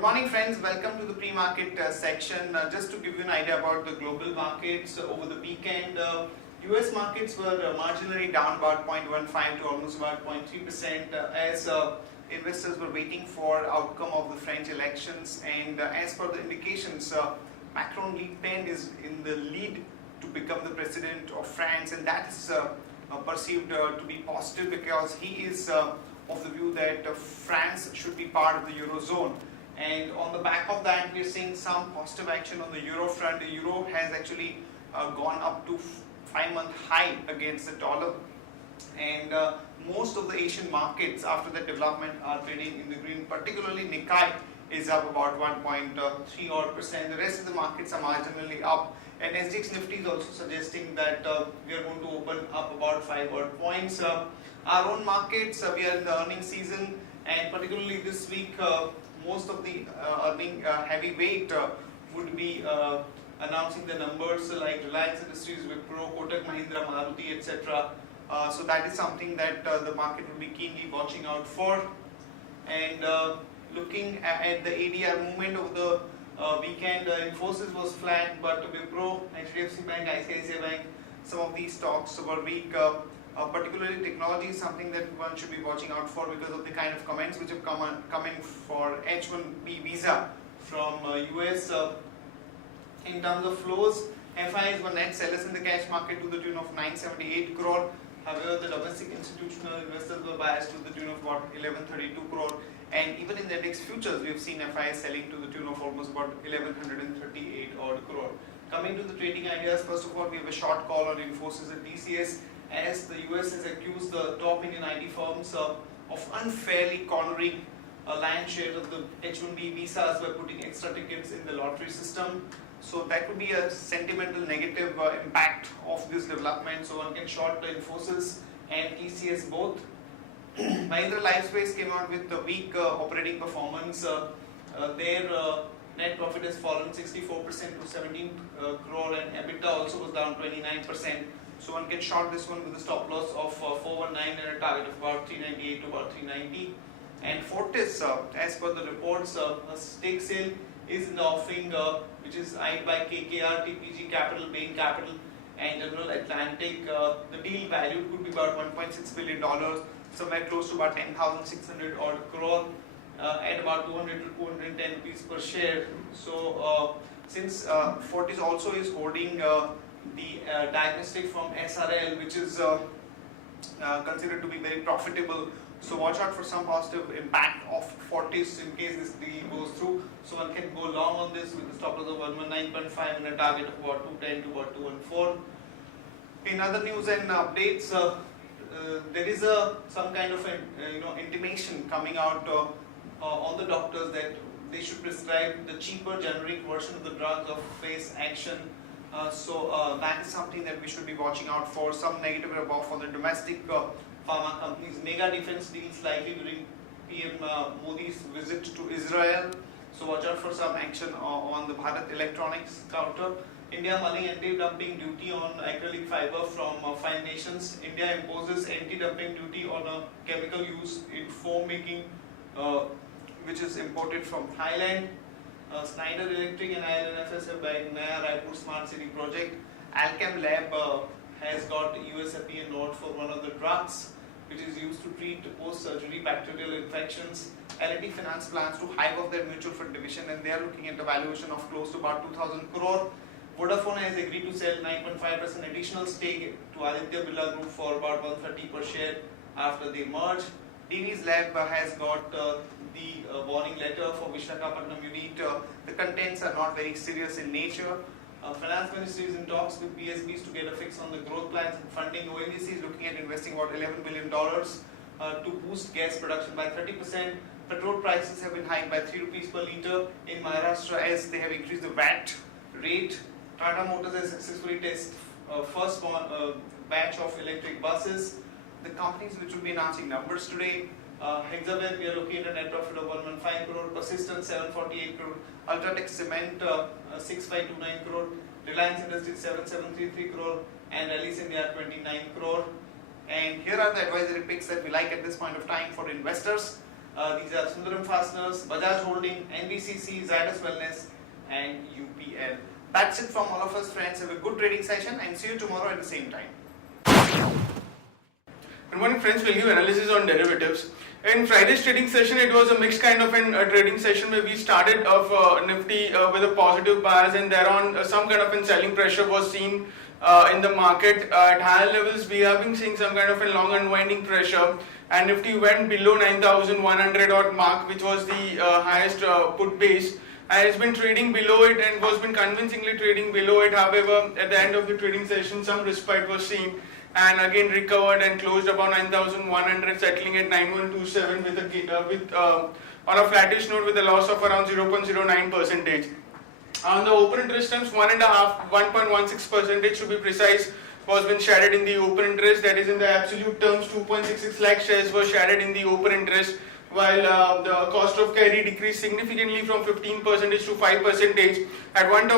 Good morning friends, welcome to the pre-market section. Just to give you an idea about the global markets, over the weekend US markets were marginally down about 0.15 to almost about 0.3% as investors were waiting for outcome of the French elections, and as per the indications, Macron Le Pen is in the lead to become the president of France, and that is perceived to be positive because he is of the view that France should be part of the Eurozone. And on the back of that, we are seeing some positive action on the euro front. The euro has actually gone up to 5-month high against the dollar, and most of the Asian markets after that development are trading in the green. Particularly Nikkei is up about 1.3 odd percent. The rest of the markets are marginally up, and SGX Nifty is also suggesting that we are going to open up about 5 odd points. Our own markets, we are in the earnings season, and particularly this week most of the earning heavyweight would be announcing the numbers like Reliance Industries, Wipro, Kotak Mahindra, Maruti, etc. So that is something that the market will be keenly watching out for. And looking at the ADR movement over the weekend, Infosys was flat, but Wipro, HDFC Bank, ICICI Bank, some of these stocks were weak. Particularly technology is something that one should be watching out for because of the kind of comments which have come in for H1B visa from US. In terms of flows, FIs were net sellers in the cash market to the tune of 978 crore. However, the domestic institutional investors were biased to the tune of about 1132 crore. And even in the index futures, we have seen FIs selling to the tune of almost about 1138 odd crore. Coming to the trading ideas, first of all, we have a short call on Infosys and TCS, as the US has accused the top Indian IT firms of unfairly cornering a lion's share of the H1B visas by putting extra tickets in the lottery system. So that could be a sentimental negative impact of this development. So one can short the Infosys and TCS both. Mahindra Lifespace came out with a weak operating performance. Their net profit has fallen 64% to 17 crore, and EBITDA also was down 29%. So one can short this one with a stop loss of 419 and a target of about 398 to about 390. And Fortis, as per the reports, a stake sale is in the offing, which is eyed by KKR, TPG Capital, Bain Capital, and General Atlantic. The deal value could be about $1.6 billion, somewhere close to about 10,600 odd crore, at about 200 to 210 rupees per share. So since Fortis also is holding the diagnostic from SRL, which is considered to be very profitable, so watch out for some positive impact of Fortis in case this deal goes through. So one can go long on this with a stop loss of 119.5 and a target of about 210 to about 214. In other news and updates, there is some kind of intimation coming out on the doctors that they should prescribe the cheaper generic version of the drugs of phase action. So that is something that we should be watching out for. Some negative rub-off for the domestic pharma companies. Mega defense deals likely during PM Modi's visit to Israel. So watch out for some action on the Bharat Electronics counter. India mulling anti-dumping duty on acrylic fiber from 5 nations. India imposes anti-dumping duty on a chemical used in foam making, which is imported from Thailand. Schneider Electric and IL&FS have bagged Naya Raipur Smart City project. Alchem Lab has got US FDA nod for one of the drugs which is used to treat post-surgery bacterial infections. L&T Finance plans to hive off their mutual fund division, and they are looking at a valuation of close to about 2,000 crore. Vodafone has agreed to sell 9.5% additional stake to Aditya Birla Group for about 130 per share after they merge. Divi's Lab has got the warning letter for Vishakhapatnam unit. The contents are not very serious in nature. Finance Ministry is in talks with PSBs to get a fix on the growth plans and funding. ONGC is looking at investing about $11 billion to boost gas production by 30%. Petrol prices have been hiked by 3 rupees per litre in Maharashtra as they have increased the VAT rate. Tata Motors has successfully tested first batch of electric buses. The companies which will be announcing numbers today: Hexaware, we are looking at a net profit of 115 crore, Persistent 748 crore, Ultratech Cement 6529 crore, Reliance Industries 7733 crore, and Rallis India 29 crore. And here are the advisory picks that we like at this point of time for investors. These are Sundaram Fasteners, Bajaj Holding, NBCC, Zydus Wellness and UPL. That's it from all of us, friends. Have a good trading session and see you tomorrow at the same time. Good morning, friends. We'll give analysis on derivatives. In Friday's trading session, it was a mixed kind of a trading session where we started off Nifty with a positive bias, and thereon some kind of a selling pressure was seen in the market. At higher levels, we have been seeing some kind of a long unwinding pressure, and Nifty went below 9,100 odd mark, which was the highest put base. And it's been trading below it and was been convincingly trading below it. However, at the end of the trading session, some respite was seen and again recovered and closed above 9,100, settling at 9127 with on a flattish note with a loss of around 0.09%. On the open interest terms, 1.16% to be precise was been shaded in the open interest. That is, in the absolute terms, 2.66 lakh shares were shaded in the open interest, while the cost of carry decreased significantly from 15% to 5%. At one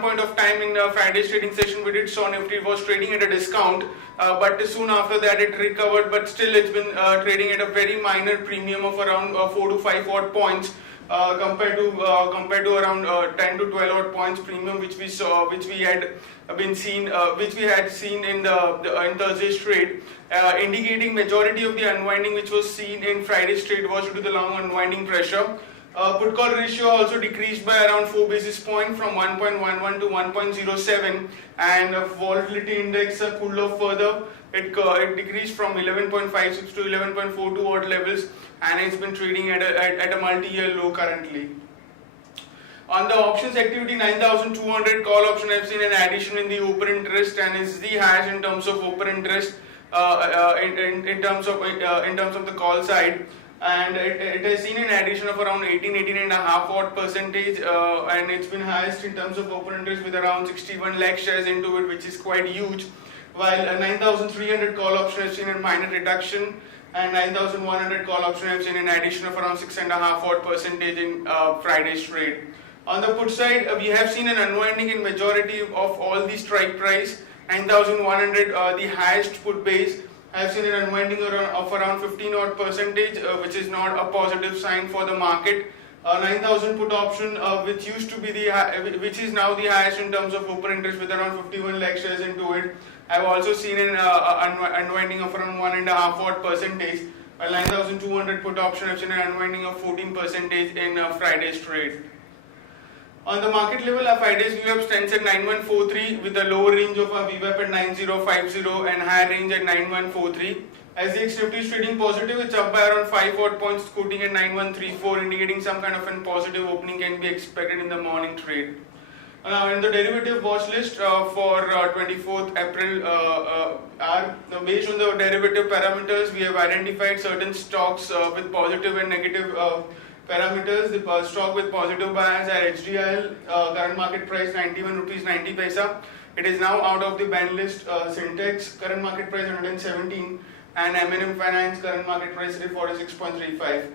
point of time in Friday's trading session, we did saw Nifty was trading at a discount, but soon after that it recovered, but still it's been trading at a very minor premium of around 4 to 5 odd points. Compared to around 10 to 12 odd points premium, which we had seen in Thursday's trade, indicating majority of the unwinding which was seen in Friday's trade was due to the long unwinding pressure. Put call ratio also decreased by around 4 basis points from 1.11 to 1.07, and volatility index cooled off further. It decreased from 11.56 to 11.42 odd levels, and it's been trading at a multi-year low currently. On the options activity, 9,200 call option have seen an addition in the open interest and is the highest in terms of open interest in terms of the call side. And it has seen an addition of around 18.5 odd percentage, and it's been highest in terms of open interest with around 61 lakh shares into it, which is quite huge. While 9,300 call option has seen a minor reduction, and 9,100 call option have seen an addition of around 6.5 odd percentage in Friday's trade. On the put side, we have seen an unwinding in majority of all the strike price. 9,100, the highest put base, have seen an unwinding of around 15 odd percentage, which is not a positive sign for the market. 9,000 put option, which is now the highest in terms of open interest with around 51 lakh shares into it, have also seen an unwinding of around 1.5 odd percentage. While 9,200 put option have seen an unwinding of 14% in Friday's trade. On the market level, our Friday's VWAP stands at 9143 with a lower range of our VWAP at 9050 and higher range at 9143. As the Nifty is trading positive, it's up by around 5 odd points, quoting at 9134, indicating some kind of a positive opening can be expected in the morning trade. In the derivative watch list for 24th April, based on the derivative parameters, we have identified certain stocks with positive and negative parameters. The stock with positive bias are HDIL, current market price 91 rupees 90 paisa. It is now out of the ban list. Syntex, current market price 117, and M&M Finance, current market price 46.35.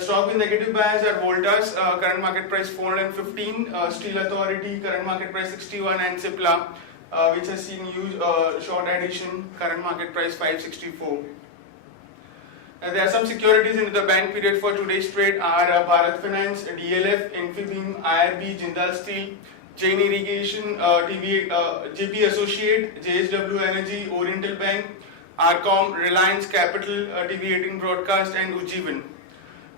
Stock with negative bias are Voltas, current market price 415, Steel Authority, current market price 61, and Cipla, which has seen huge short addition, current market price 564. There are some securities in the bank period for today's trade are Bharat Finance, DLF, Infibeam, IRB, Jindal Steel, Jain Irrigation, JP Associate, JSW Energy, Oriental Bank, Arcom, Reliance Capital, TV18 Broadcast, and Ujjivan.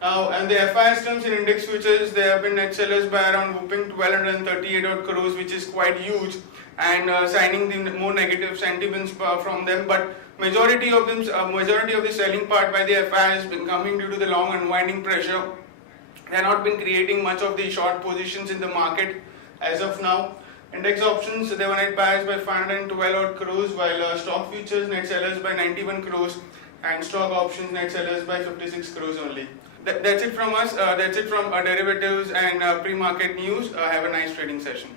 Now, and the FIS terms in index futures, they have been net sellers by around whooping 1,238 odd crores, which is quite huge, and signing the more negative sentiments from them. But majority of the selling part by the FI has been coming due to the long unwinding pressure. They have not been creating much of the short positions in the market as of now. Index options, they were net buyers by 512 odd crores, while stock futures net sellers by 91 crores, and stock options net sellers by 56 crores only. That's it from us. That's it from derivatives and pre-market news. Have a nice trading session.